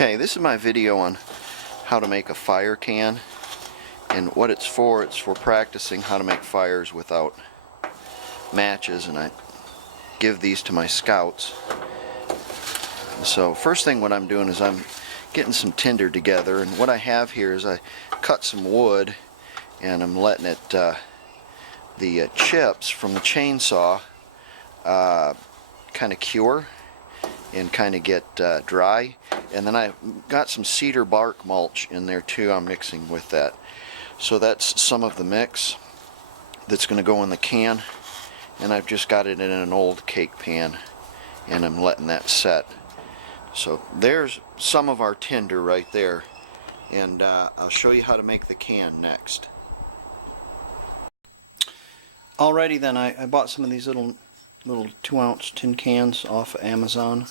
Okay, this is my video on how to make a fire can, and what it's for practicing how to make fires without matches, and I give these to my scouts. So first thing what I'm doing is I'm getting some tinder together, and what I have here is I cut some wood and I'm letting it the chips from the chainsaw kind of cure and kind of get dry. And then I got some cedar bark mulch in there too. I'm mixing with that. So that's some of the mix that's going to go in the can, and I've just got it in an old cake pan and I'm letting that set. So there's some of our tinder right there, and I'll show you how to make the can next. Alrighty then, I bought some of these little 2-ounce tin cans off of Amazon.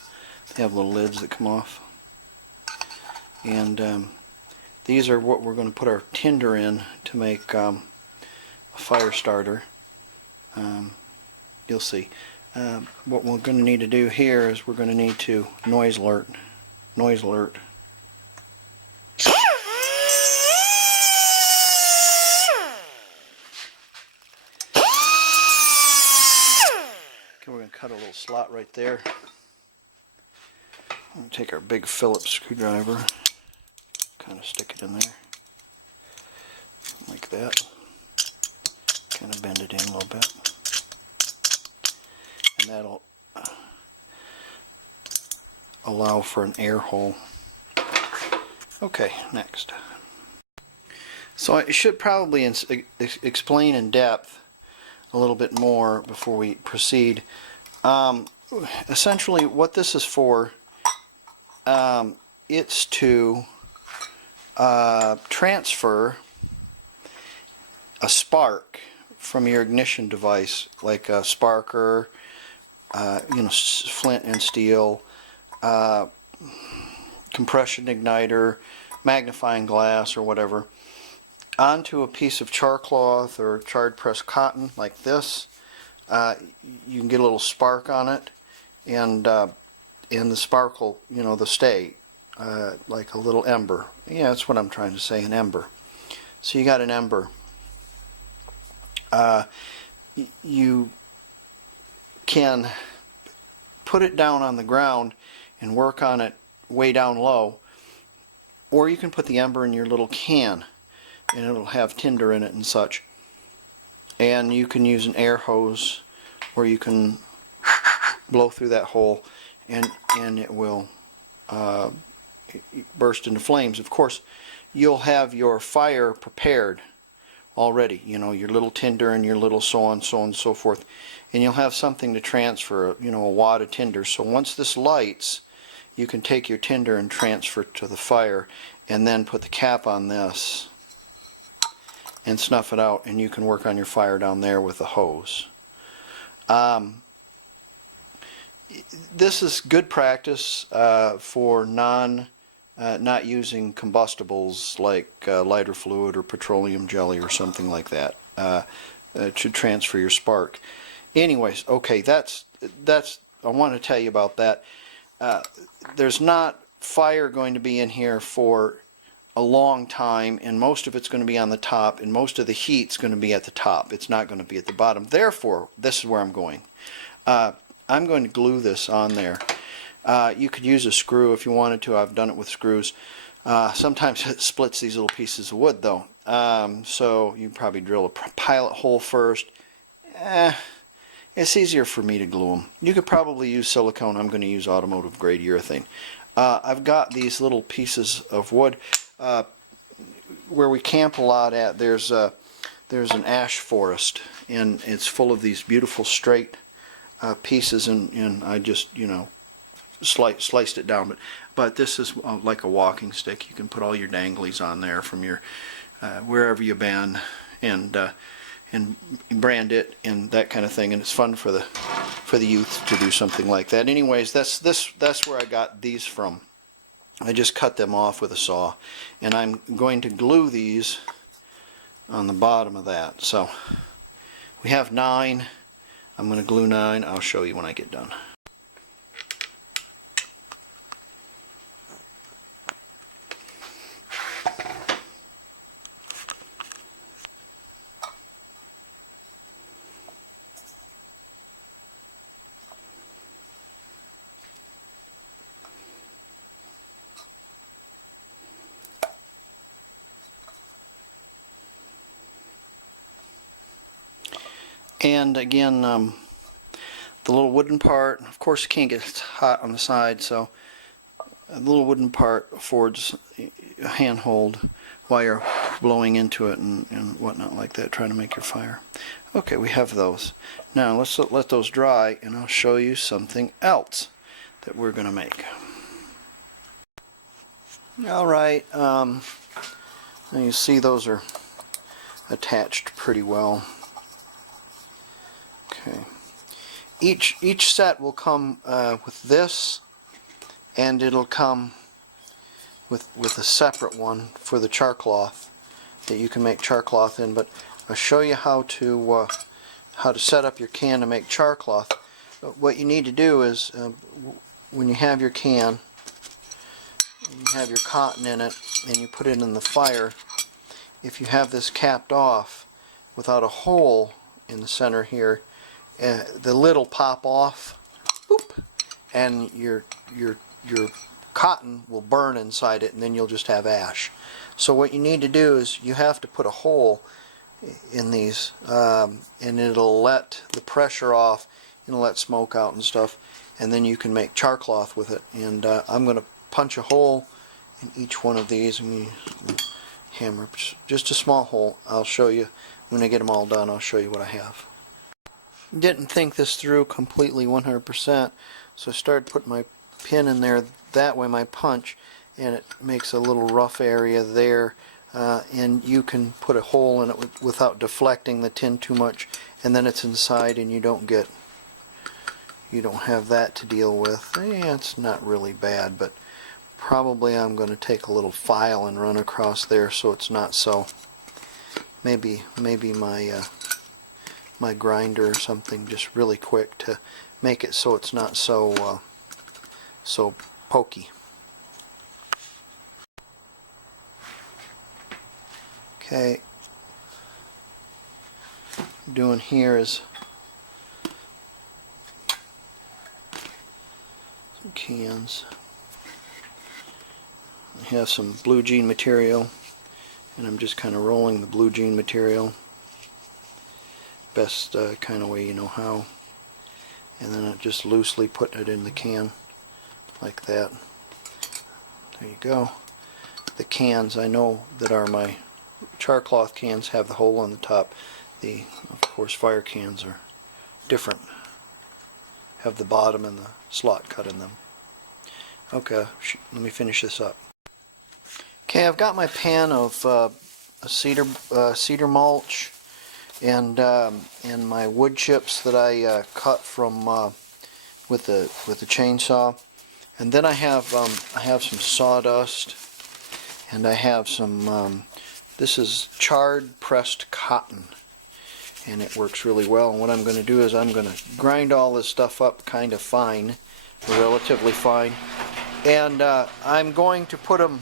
They have little lids that come off. And these are what we're going to put our tinder in to make a fire starter. You'll see. What we're going to need to do here is we're going to need to noise alert. Okay, we're going to cut a little slot right there. I'm going to take our big Phillips screwdriver, kind of stick it in there, like that. Kind of bend it in a little bit. And that'll allow for an air hole. Okay, next. So I should probably explain in depth a little bit more before we proceed. Essentially what this is for, it's to transfer a spark from your ignition device, like a sparker, flint and steel, compression igniter, magnifying glass, or whatever, onto a piece of char cloth or charred pressed cotton like this. You can get a little spark on it, and the spark will, the stay, like a little ember. Yeah, that's what I'm trying to say, an ember. So you got an ember. You can put it down on the ground and work on it way down low, or you can put the ember in your little can and it'll have tinder in it and such. And you can use an air hose, or you can blow through that hole and it will burst into flames. Of course, you'll have your fire prepared already, your little tinder and your little so on and so forth, and you'll have something to transfer, a wad of tinder. So once this lights, you can take your tinder and transfer it to the fire, and then put the cap on this and snuff it out, and you can work on your fire down there with a hose. This is good practice for not using combustibles like lighter fluid or petroleum jelly or something like that to transfer your spark. Anyways, okay, that's I want to tell you about that. There's not fire going to be in here for a long time, and most of it's going to be on the top, and most of the heat's going to be at the top. It's not going to be at the bottom. Therefore, this is where I'm going. I'm going to glue this on there. You could use a screw if you wanted to. I've done it with screws. Sometimes it splits these little pieces of wood though. So you probably drill a pilot hole first. It's easier for me to glue them. You could probably use silicone. I'm going to use automotive grade urethane. I've got these little pieces of wood. Where we camp a lot at, there's an ash forest, and it's full of these beautiful straight pieces, and I just sliced it down. But this is like a walking stick. You can put all your danglies on there from your wherever you've been, and brand it and that kind of thing. And it's fun for the youth to do something like that. Anyways, that's where I got these from. I just cut them off with a saw, and I'm going to glue these on the bottom of that. So we have 9. I'm going to glue 9. I'll show you when I get done. And again, the little wooden part, of course it can't get hot on the side, so the little wooden part affords a handhold while you're blowing into it and whatnot like that, trying to make your fire. Okay, we have those. Now let's let those dry, and I'll show you something else that we're going to make. Alright, now you see those are attached pretty well. Okay. Each set will come with this, and it'll come with a separate one for the char cloth that you can make char cloth in. But I'll show you how to set up your can to make char cloth. What you need to do is when you have your can, and you have your cotton in it, and you put it in the fire, if you have this capped off without a hole in the center here, the lid will pop off, boop, and your cotton will burn inside it, and then you'll just have ash. So what you need to do is you have to put a hole in these, and it'll let the pressure off, it'll let smoke out and stuff, and then you can make char cloth with it. And I'm going to punch a hole in each one of these. I'm going to hammer just a small hole. I'll show you when I get them all done. I'll show you what I have. Didn't think this through completely 100%, so I started putting my pin in there that way, my punch, and it makes a little rough area there, and you can put a hole in it without deflecting the tin too much, and then it's inside and you don't have that to deal with. It's not really bad, but probably I'm going to take a little file and run across there so it's not so, maybe my grinder or something, just really quick to make it so it's not so so pokey. Okay, what I'm doing here is some cans. I have some blue jean material, and I'm just kind of rolling the blue jean material best kind of way you know how, and then I just loosely put it in the can like that. There you go. The cans I know that are my char cloth cans have the hole on the top. The, of course, fire cans are different, have the bottom and the slot cut in them. Okay, let me finish this up. Okay, I've got my pan of cedar mulch and my wood chips that I cut from with the chainsaw, and then I have some sawdust, and I have some this is charred pressed cotton, and it works really well. And what I'm going to do is I'm going to grind all this stuff up kind of fine, relatively fine, and I'm going to put them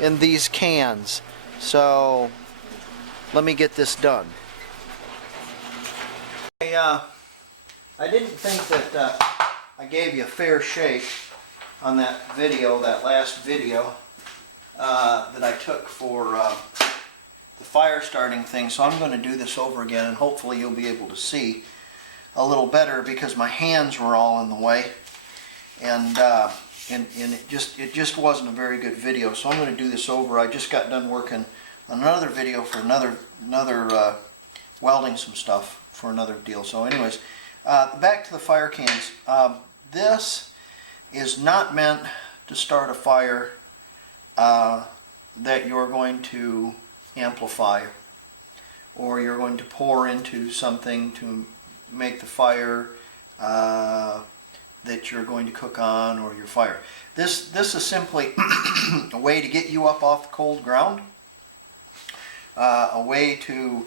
in these cans. So let me get this done. I didn't think that I gave you a fair shake on that video, that last video that I took for the fire starting thing, so I'm going to do this over again, and hopefully you'll be able to see a little better, because my hands were all in the way, and it just wasn't a very good video. So I'm going to do this over. I just got done working on another video for another welding some stuff for another deal. So anyways, back to the fire cans. This is not meant to start a fire that you're going to amplify, or you're going to pour into something to make the fire that you're going to cook on, or your fire. This is simply a way to get you up off the cold ground, a way to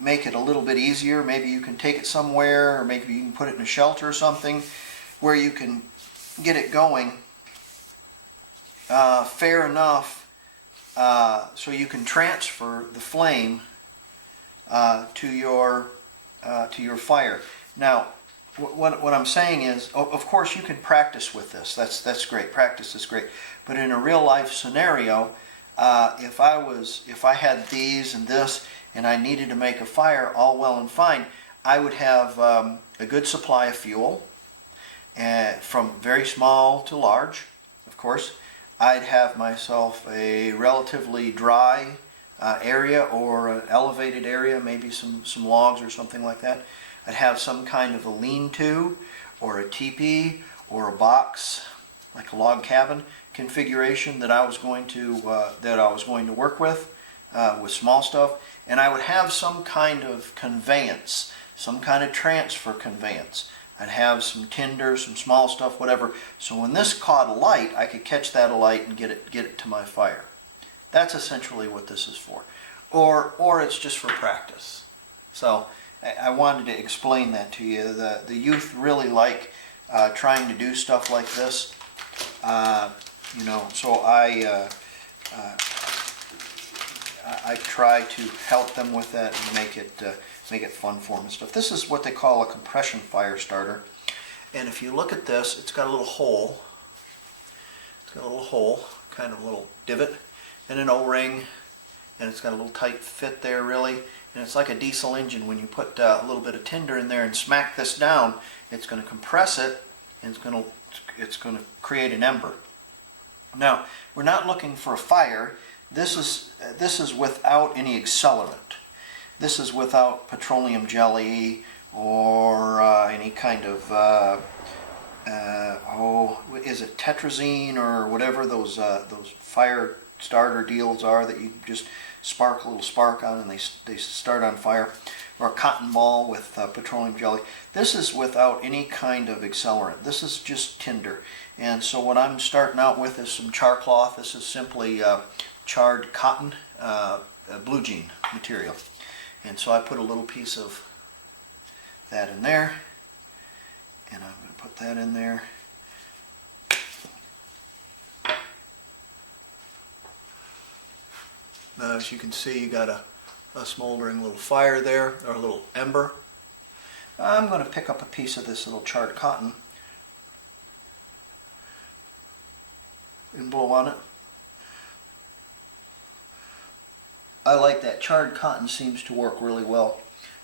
make it a little bit easier. Maybe you can take it somewhere, or maybe you can put it in a shelter or something where you can get it going fair enough so you can transfer the flame to your fire. Now, what I'm saying is, of course, you can practice with this. That's great. Practice is great. But in a real life scenario, if I had these and this, and I needed to make a fire, all well and fine, I would have a good supply of fuel, from very small to large, of course. I'd have myself a relatively dry area or an elevated area, maybe some logs or something like that. I'd have some kind of a lean-to or a teepee or a box, like a log cabin configuration that I was going to work with small stuff, and I would have some kind of conveyance, some kind of transfer conveyance. I'd have some tinder, some small stuff, whatever. So when this caught a light, I could catch that alight and get it to my fire. That's essentially what this is for, or it's just for practice. So I wanted to explain that to you. The youth really like trying to do stuff like this. So I try to help them with that and make it fun for them and stuff. This is what they call a compression fire starter. And if you look at this, it's got a little hole. It's got a little hole, kind of a little divot, and an O-ring, and it's got a little tight fit there, really. And it's like a diesel engine. When you put a little bit of tinder in there and smack this down, it's going to compress it, and it's going to create an ember. Now, we're not looking for a fire. This is without any accelerant. This is without petroleum jelly or any kind of is it tetrazine or whatever those fire starter deals are that you just spark a little spark on and they start on fire, or a cotton ball with petroleum jelly. This is without any kind of accelerant. This is just tinder. And so what I'm starting out with is some char cloth. This is simply charred cotton, blue jean material. And so I put a little piece of that in there, and I'm going to put that in there. Now, as you can see, you got a smoldering little fire there, or a little ember. I'm going to pick up a piece of this little charred cotton and blow on it. I like that. Charred cotton seems to work really well.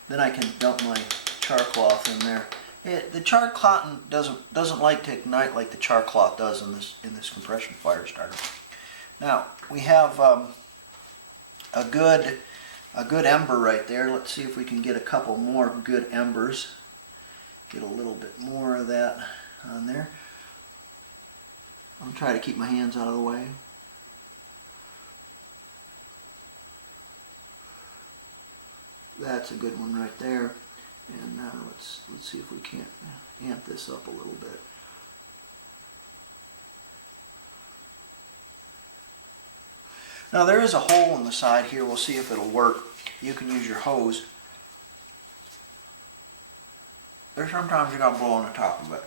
Then I can dump my char cloth in there. The charred cotton doesn't like to ignite like the char cloth does in this compression fire starter. Now we have a good ember right there. Let's see if we can get a couple more good embers. Get a little bit more of that on there. I'm trying to keep my hands out of the way. That's a good one right there. And now let's see if we can't amp this up a little bit. Now there is a hole in the side here. We'll see if it'll work. You can use your hose. There's sometimes you gotta blow on the top of it.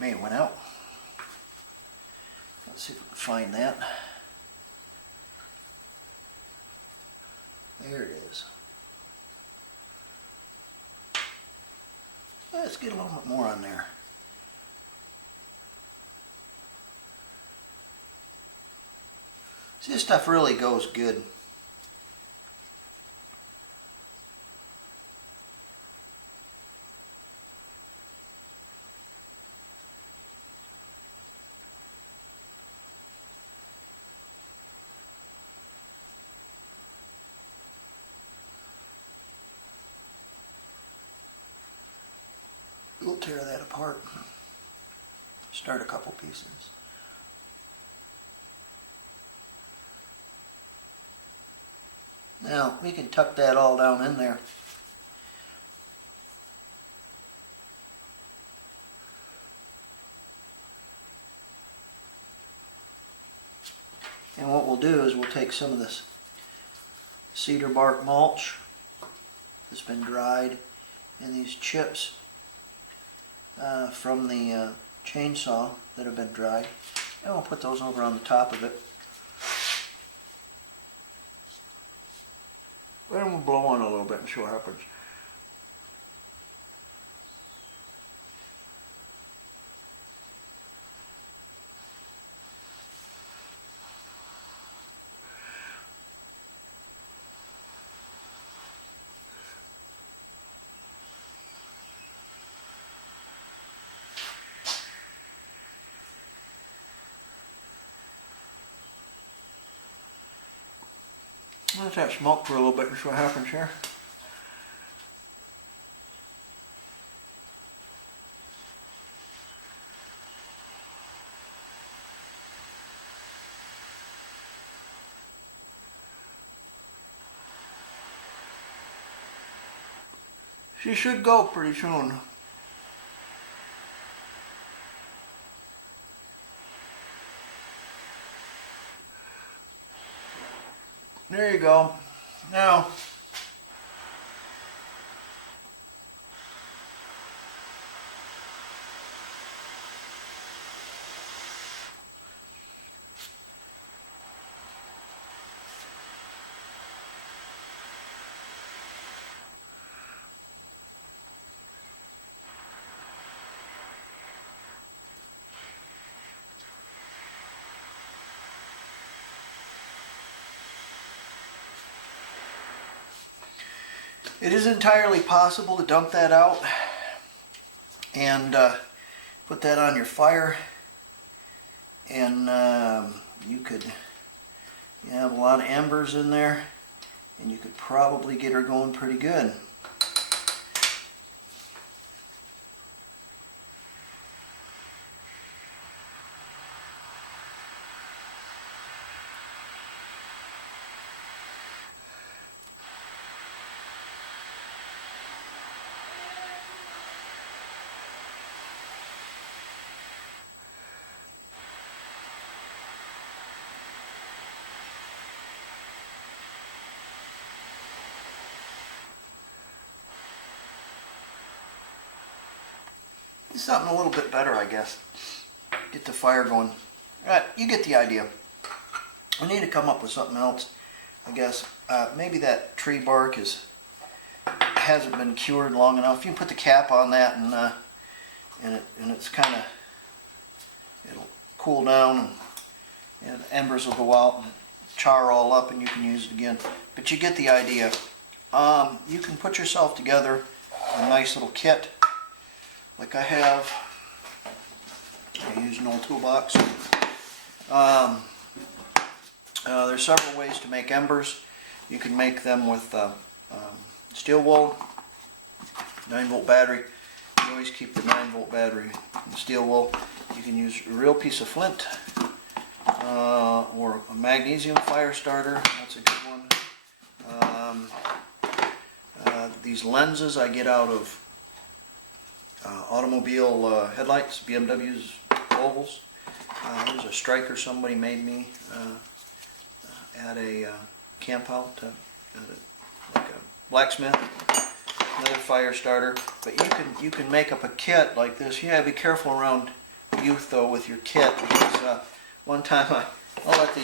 May it went out. Let's see if we can find that. There it is. Let's get a little bit more on there. See, this stuff really goes good. We'll tear that apart. Start a couple pieces. Now we can tuck that all down in there. And what we'll do is we'll take some of this cedar bark mulch that's been dried and these chips from the chainsaw that have been dried, and we'll put those over on the top of it. Then we'll blow on a little bit and see what happens. Let that smoke for a little bit and see what happens here. She should go pretty soon. There you go. Now, it is entirely possible to dump that out and put that on your fire, and you have a lot of embers in there, and you could probably get her going pretty good. Something a little bit better, I guess. Get the fire going. Alright, you get the idea. I need to come up with something else, I guess. Maybe that tree bark hasn't been cured long enough. You can put the cap on that, and it's kind of, it'll cool down, and the embers will go out and char all up, and you can use it again. But you get the idea. You can put yourself together a nice little kit. Like I have. I use an old toolbox. There's several ways to make embers. You can make them with steel wool, 9-volt battery. You always keep the 9-volt battery in steel wool. You can use a real piece of flint or a magnesium fire starter. That's a good one. These lenses I get out of automobile headlights, BMWs, ovals. There's a striker somebody made me at a Campout, like a blacksmith. Another fire starter. But you can make up a kit like this. You gotta be careful around youth though with your kit, because one time I let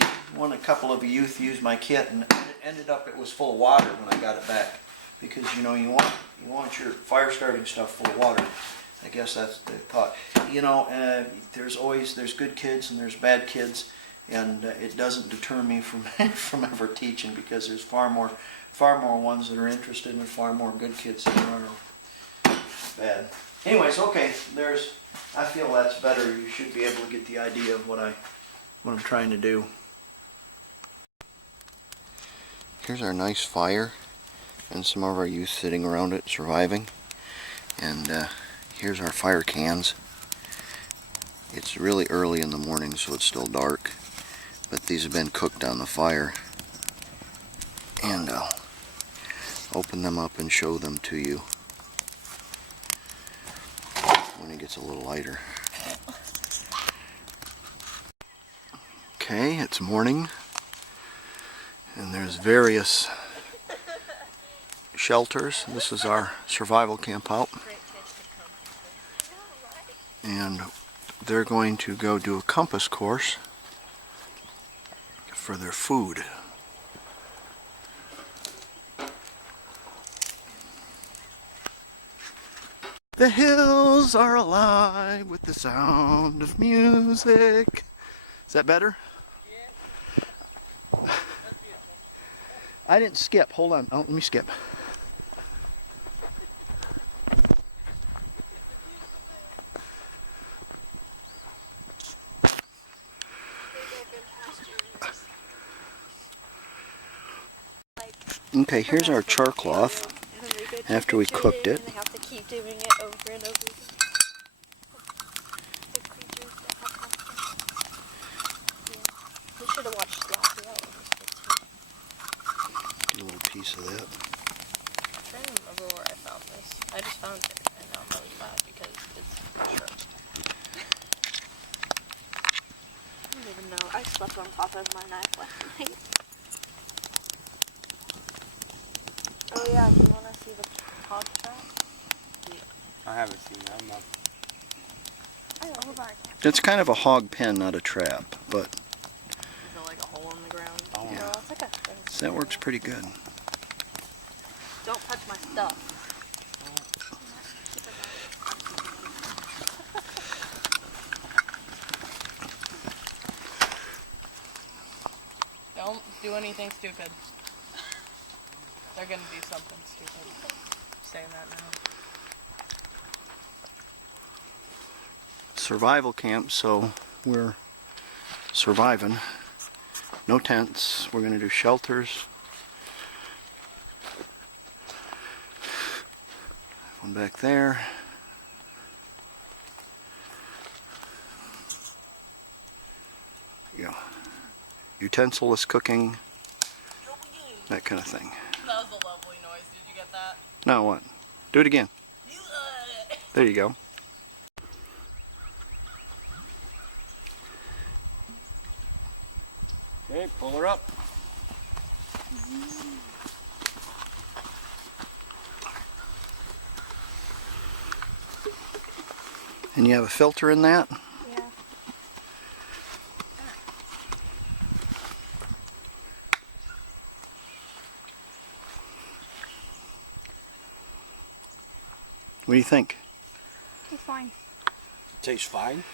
a couple of youth use my kit, and it ended up it was full of water when I got it back. Because you want your fire starting stuff full of water. I guess that's the thought. There's good kids and there's bad kids, and it doesn't deter me from ever teaching, because there's far more ones that are interested and far more good kids than there are bad. Anyways, okay. I feel that's better. You should be able to get the idea of what I'm trying to do. Here's our nice fire, and some of our youth sitting around it surviving. And here's our fire cans. It's really early in the morning, so it's still dark, but these have been cooked on the fire, and I'll open them up and show them to you when it gets a little lighter. Okay, it's morning, and there's various shelters. This is our survival camp out, and they're going to go do a compass course for their food. The hills are alive with the sound of music. Is that better? Yeah. That's beautiful. I didn't skip. Hold on. Oh, let me skip. Okay, here's our char cloth after we cooked it. And they have to keep doing it over and over again. The creatures that have pumpkins. Yeah. We should have watched the audio. A little piece of that. I'm trying to remember where I found this. I just found it, and now I'm really mad because it's sharp. I don't even know. I slept on top of my knife last night. Oh yeah, do you want to see the hog trap? I haven't seen that. I'm not. I love our It's kind of a hog pen, not a trap, but Is there like a hole in the ground? Oh. Yeah. No, it's like a fence. that works pretty good. Don't touch my stuff. Don't do anything stupid. They're gonna do something stupid. Saying that now. Survival camp, so we're surviving. No tents. We're going to do shelters. One back there. Yeah. Utensil-less cooking. That kind of thing. That was a lovely noise. Did you get that? Now what? Do it again. There you go. Okay, pull her up. And you have a filter in that? Yeah. What do you think? It's fine. Tastes fine.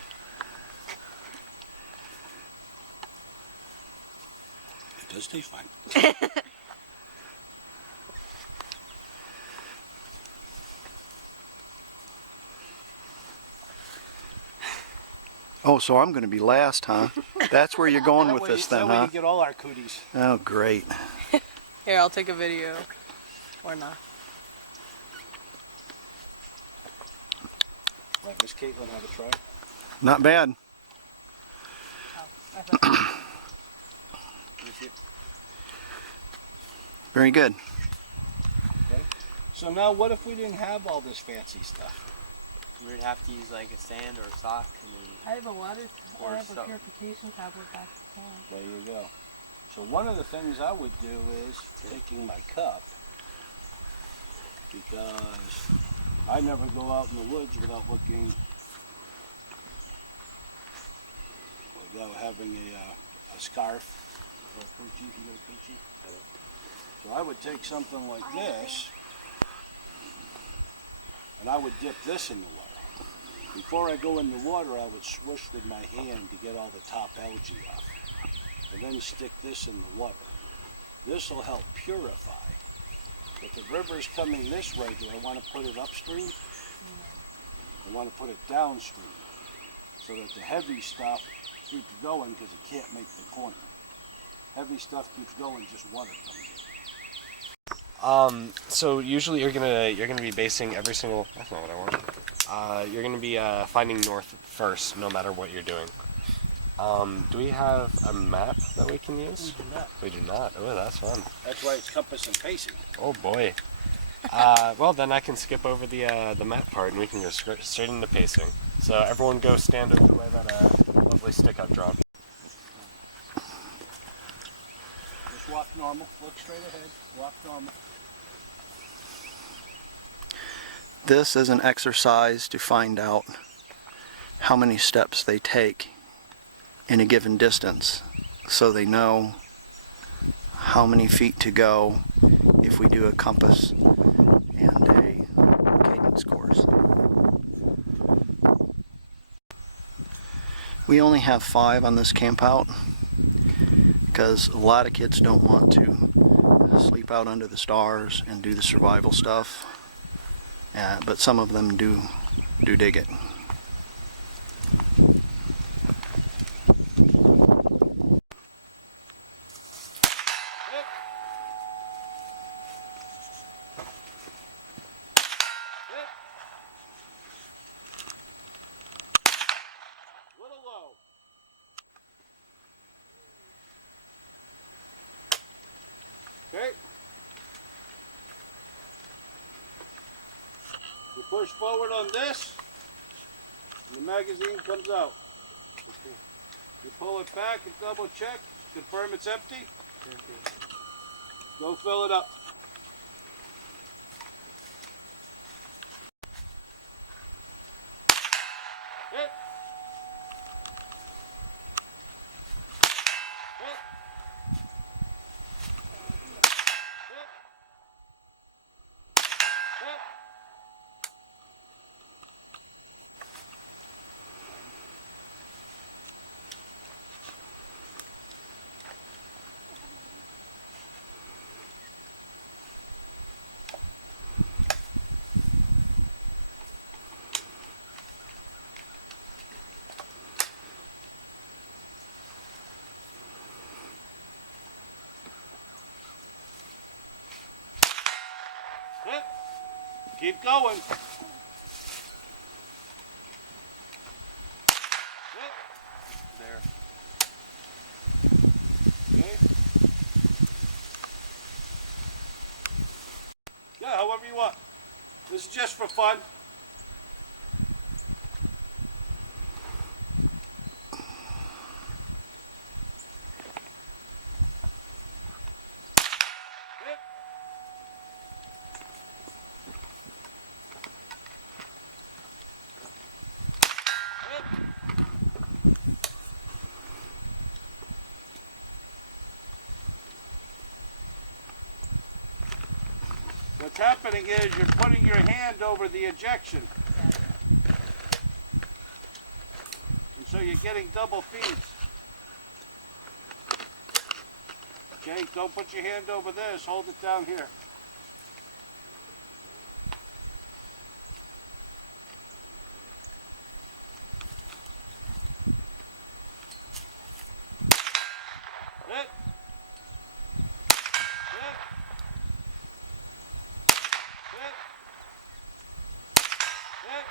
It does taste fine. Oh, so I'm going to be last, huh? That's where you're going with That way- this then, that way huh? you get all our cooties. Oh, great. Here, I'll take a video. Or not. Let Miss Caitlin have a try. Not bad. Oh, I thought. Let me see it. Very good. Okay. So now what if we didn't have all this fancy stuff? We would have to use like a sand or a sock and then I have a water. Or I have a something. purification tablet back at home. There you go. So one of the things I would do is taking my cup, because I never go out in the woods without looking, without having a scarf or a kerchief. You got a kerchief? So I would take something like this, and I would dip this in the water. Before I go in the water, I would swish with my hand to get all the top algae off, and then stick this in the water. This will help purify. If the river's coming this way, do I want to put it upstream? I want to put it downstream, so that the heavy stuff keeps going because it can't make the corner. Heavy stuff keeps going, just water comes in. So usually you're gonna be basing every single. That's not what I want. You're gonna be finding north first, no matter what you're doing. Do we have a map that we can use? We do not. We do not. Oh, that's fun. That's why it's compass and pacing. Oh boy. Well, then I can skip over the map part and we can go straight into pacing. So everyone go stand over by that lovely stick-up drop. Just walk normal. Look straight ahead. Walk normal. This is an exercise to find out how many steps they take in a given distance, so they know how many feet to go if we do a compass and a cadence course. We only have 5 on this campout because a lot of kids don't want to sleep out under the stars and do the survival stuff. But some of them do dig it. Little low. Okay. You push forward on this, and the magazine comes out. You pull it back and double check, confirm it's empty. Go fill it up. Hit. Hit. Hit. Hit. Hit. Keep going. Hit. There. Okay. Yeah, however you want. This is just for fun. Hit. What's happening is you're putting your hand over the ejection. And so you're getting double feeds. Okay, don't put your hand over this, hold it down here. Hit. Hit. Hit. Hit.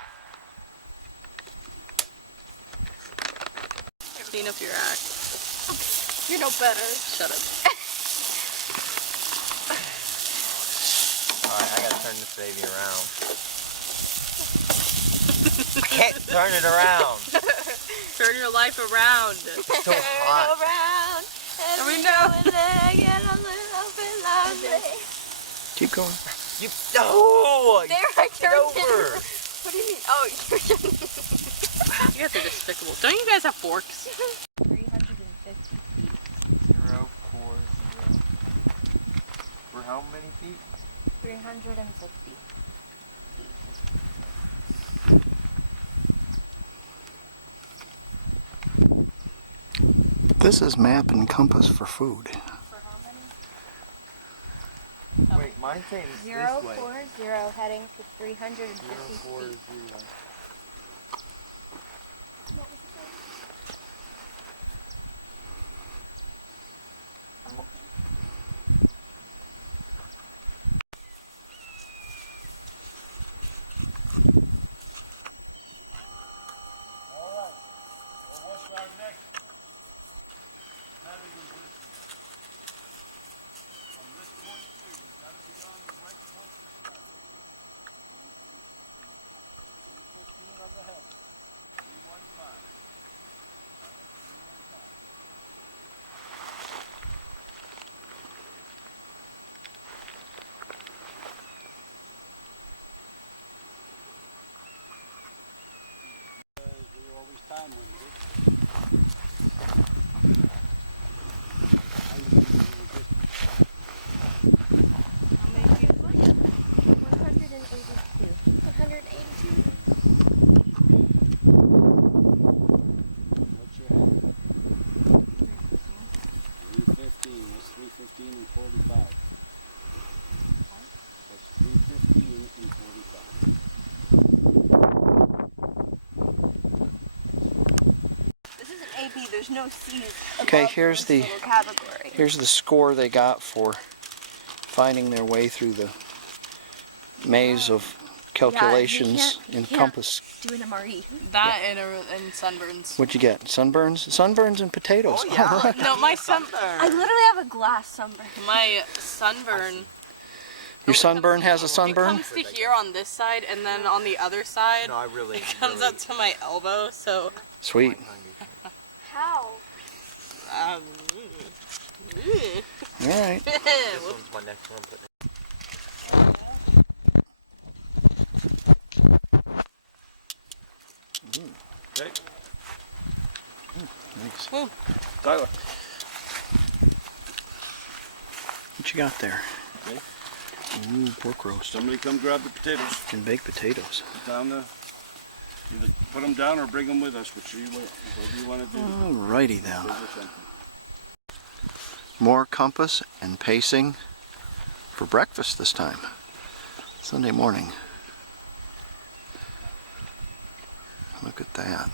Clean up your act. You're no better. Shut up. Alright, I gotta turn this baby around. I can't turn it around. Turn your life around. It's so hot. We know. Keep going. You no! There, I Get turned over. it. What do you mean? Oh, you're You guys are despicable. Don't you guys have forks? 350 feet. 040. For how many feet? 350. This is map and compass for food. For how many? Wait, mine's saying it's this way. 040 heading to 350 040. feet. Alright. Well, what's our next heading is this one. From this point here, you've got to be on the right point to start. 315 on the head. 315. 315. We're always time limited. I usually just 182. 182. What's B. There's no C's. Okay, above here's this the- little category. Here's the score they got for finding their way through the maze of calculations you in can't compass. do an MRE. That and sunburns. What'd you get? Sunburns? Sunburns and potatoes. Oh, yeah. All right. No, my I literally have a glass sunburn. sunburn. Your sunburn has a It sunburn? comes to here on this side, and then on the other side, No, I really. it comes up to my elbow. So, Sweet. How? um, All right. This one's my next one. Put Okay. Thanks. Tyler. What you got there? Okay. Ooh, pork roast Somebody come grab the potatoes. and baked potatoes. Down the. Either put them down or bring them with us, whatever you want to do. Alrighty then. Take your time. More compass and pacing for breakfast this time. Sunday morning. Look at that.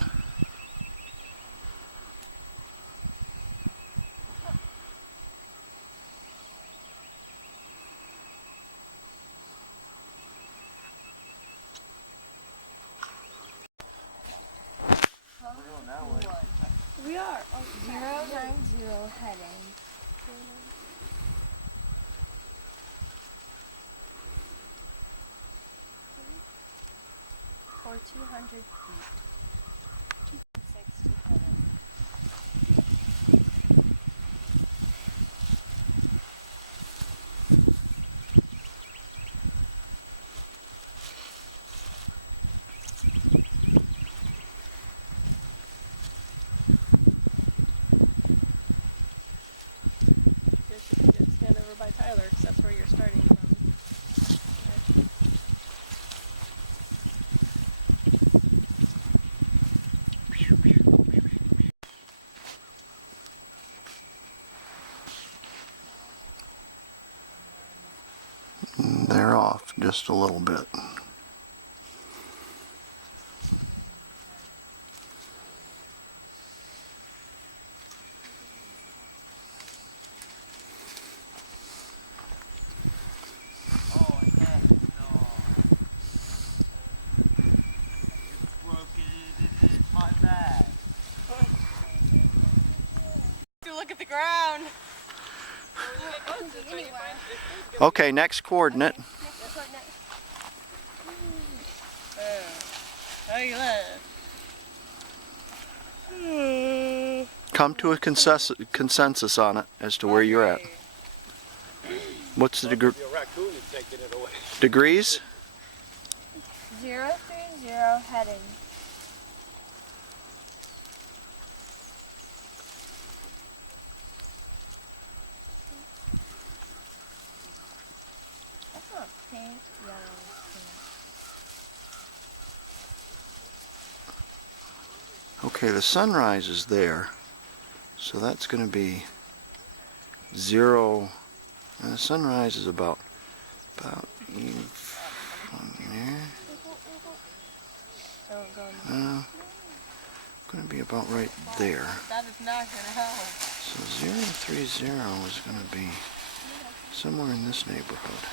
We are 090 heading. For 200 feet. 260 heading. stand over by Tyler, because that's where you're starting from. They're off just a little bit. Oh, heck no. It's broken in my bag. Look at the ground. Okay, next coordinate. How you live? Come to a consensus on it as to where you're at. What's the Be a raccoon and taking it away. degrees? 030 heading. That's not pink, yellow, pink. Okay, the sunrise is there, so that's going to be 0. The sunrise is about from there. Don't go in Going to be about right there. That is not gonna help. So 030 is going to be somewhere in this neighborhood.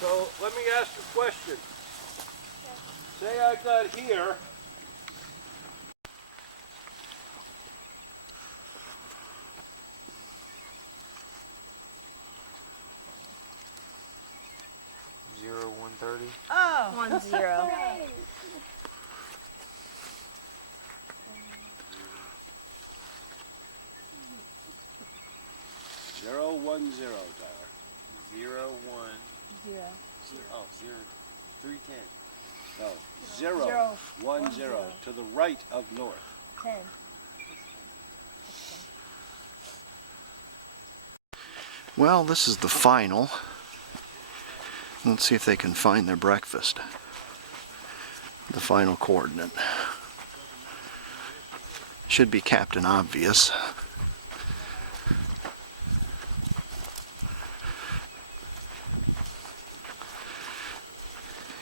So let me ask a question. Say I got here. Zero 130. Oh. 10. 010, Tyler. 0 1 0. 0. Oh, 0 310. No, 010 to the right of north. 10. Well, this is the final. Let's see if they can find their breakfast. The final coordinate. Should be Captain Obvious.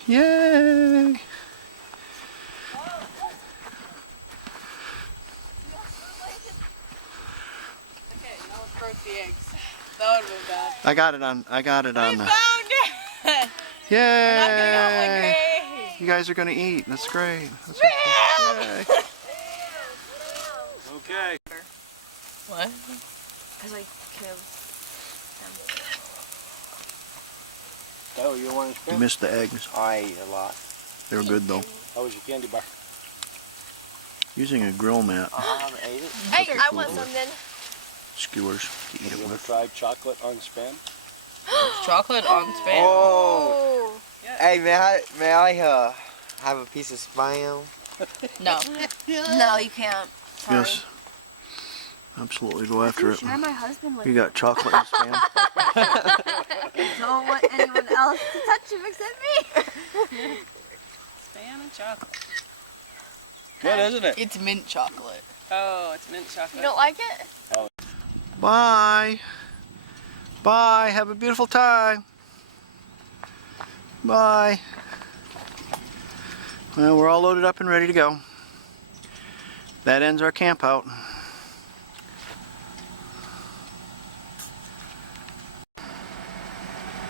Yay! Okay, now let's roast the eggs. That would have been bad. I got it on. We found it! Yay! Not getting out my grave. You guys are gonna eat. That's great. That's awesome. Yay. Okay. What? Cause I killed them. Oh, you want to You spin? missed the eggs. I eat a lot. They were good though. How was your candy bar? Using a grill mat, I haven't ate it. Hey, I want some then. skewers to eat Have it you ever with. tried chocolate on Spam? Chocolate on Spam. Oh. Oh. Hey, may I have a piece of spam? No. No, you can't. Sorry. Yes. Absolutely, go after it. Share my husband with You got chocolate and spam. I don't want anyone else to touch him except me. Spam and chocolate. Good, isn't it? It's mint chocolate. Oh, it's mint chocolate. You don't like it? Bye. Bye. Have a beautiful time. Bye. Well, we're all loaded up and ready to go. That ends our camp out.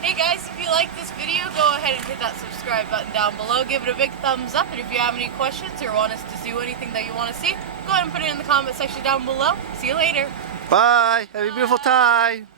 Hey guys, if you like this video, go ahead and hit that subscribe button down below. Give it a big thumbs up, and if you have any questions or want us to do anything that you want to see, go ahead and put it in the comment section down below. See you later. Bye. Have a beautiful time.